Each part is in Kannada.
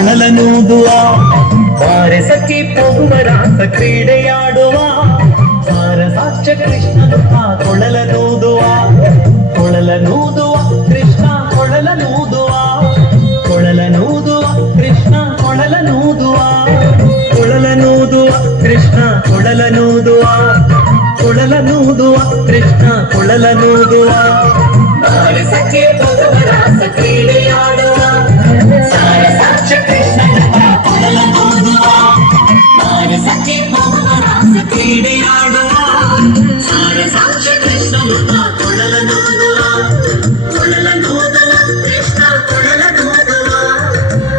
ಕೊಳಲನೂದುವ ಬಾರೆ ಸಖಿ ಪೋಗುವ ರಾಸ ಕ್ರೀಡೆಯಾಡುವ ಸಾರಸಾಕ್ಷ ಕೃಷ್ಣನು ಕೊಳಲನೂದುವ ಕೊಳಲನೂದುವ ಕೃಷ್ಣ ಕೊಳಲನೂದುವ ಕೊಳಲನೂದುವ ಕೃಷ್ಣ ಕೊಳಲನೂದುವ ಕೊಳಲನೂದುವ ಕೃಷ್ಣ ಕೊಳಲನೂದುವ ಕೊಳಲನೂದುವ ಕೃಷ್ಣ ಕೊಳಲನೂದುವ ಬಾರೆ ಸಖಿ ಪೋಗುವ ರಾಸ ಕ್ರೀಡೆಯಾಡುವ ಸಾರಸಾಕ್ಷ ಕೃಷ್ಣನ ಕೊಳಲನೂದುವ ಬಾರೆ ಸಖಿ ಪೋಗುವ ರಾಸ ಕ್ರೀಡೆಯಾಡುವ ಸಾರಸಾಕ್ಷ ಕೃಷ್ಣನ ಕೊಳಲನೂದುವ ಕೊಳಲನೂದುವ ಕೃಷ್ಣ ಕೊಳಲನೂದುವ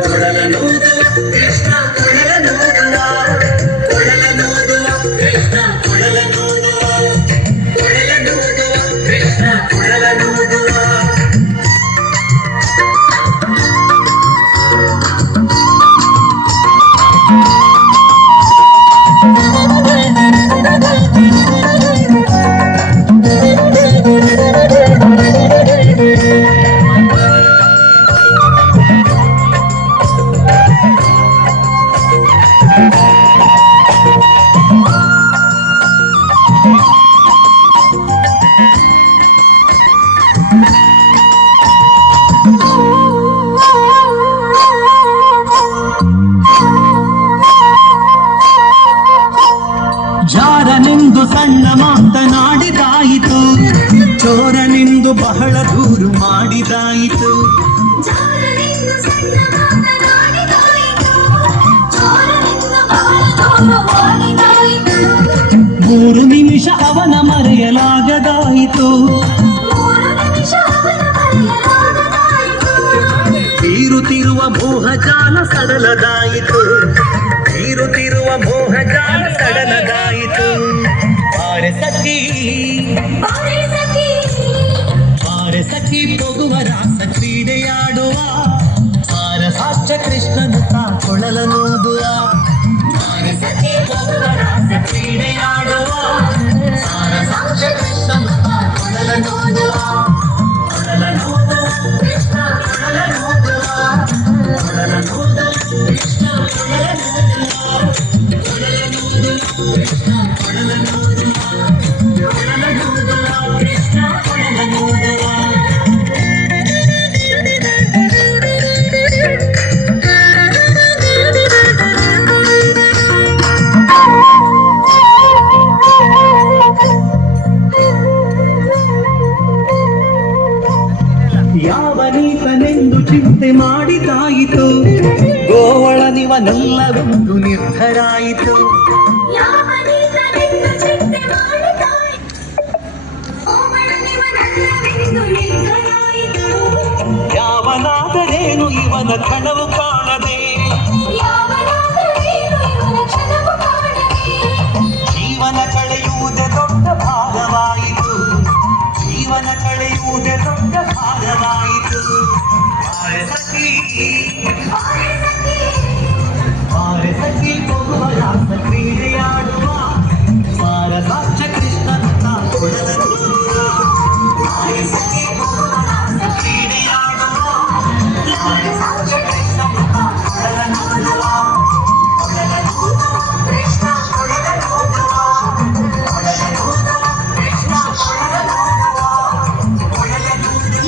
ಕೊಳಲನೂದುವ ಕೃಷ್ಣ ಕೊಳಲನೂದುವ ಕೊಳಲನೂದುವ ಕೃಷ್ಣ ಕೊಳಲನೂದುವ ಕೊಳಲನೂದುವ ಕೃಷ್ಣ ಕೊಳಲನೂದುವ. ಜಾರನೆಂದು ಸಣ್ಣ ಮಾತನಾಡಿದಾಯಿತು, ಚೋರನೆಂದು ಬಹಳ ದೂರು ಮಾಡಿದಾಯಿತು. 3 ನಿಮಿಷ ಅವನ ಮರೆಯಲಾಗದಾಯಿತು. ಬೀರುತ್ತಿರುವ ಮೋಹಜಾಲ ಸಡಲದಾಯಿತು, ಬೀರುತ್ತಿರುವ ಮೋಹಜಾಲ ಸಡಲದಾಯಿತು. ಬಾರೆ ಸಖಿ ಬಾರೆ ಸಖಿ ಹೋಗುವ ರಾಸ ಕ್ರೀಡೆಯಾಡುವ ಸಾರಸಾಕ್ಷ ಕೃಷ್ಣನ ಕೊಳಲನೂದುವ. ಬಾರೆ ಸಖಿ ಹೋಗುವ ರಾಸ ಕ್ರೀಡೆಯಾಡುವ ಸಾರಸಾಕ್ಷ ಕೃಷ್ಣನ ಕೊಳಲನೂದುವ. ಕೊಳಲನೂದುವ ಕೃಷ್ಣ ಕೊಳಲನೂದುವ ಕೊಳಲನೂದುವ ಕೃಷ್ಣ ಕೊಳಲನೂದುವ ಕೊಳಲನೂದುವ ಕೃಷ್ಣ ಕೊಳಲನೂದುವ ಕೊಳಲನೂದುವ ಕೃಷ್ಣ ಕೊಳಲನೂದುವ. ಯಾವನೀತನೆಂದು ಚಿಂತೆ ಮಾಡಿದಾಯಿತು, ಗೋವಳನಿವನೆಲ್ಲವೆಂದು ನಿರ್ಧರಾಯಿತು. ಯಾವನಾದರೇನು ಇವನ ಕನವು ಕಾಣದೆ, ಜೀವನ ಕಳೆಯುವುದೇ ದೊಡ್ಡ ಭಾಗವಾಯಿತು, ಜೀವನ ಕಳೆಯುವುದೇ ದೊಡ್ಡ ಭಾಗವಾಯಿತು. ಬಾರೆ ಸಖಿ ಬಾರೆ ಸಖಿ ಹೋಗುವ ರಾಸ ಕ್ರೀಡೆಯಾಡುವ ಸಾರಸಾಕ್ಷ ಕೃಷ್ಣನ ಕೊಳಲನೂದುವ. ಬಾರೆ ಸಖಿ ಹೋಗುವ ರಾಸ ಕ್ರೀಡೆಯಾಡುವ ಸಾರಸಾಕ್ಷ ಕೃಷ್ಣನ ಕೊಳಲನೂದುವ. ಕೊಳಲನೂದುವ ಕೃಷ್ಣ ಕೊಳಲನೂದುವ ಕೊಳಲನೂದುವ ಕೃಷ್ಣ ಕೊಳಲನೂದುವ ಕೊಳಲನೂದುವ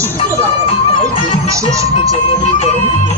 ಶುಕ್ರವಾರ 5 ವಿಶೇಷ ಪೂಜೆ ನಡೆಯುವುದರೊಂದಿಗೆ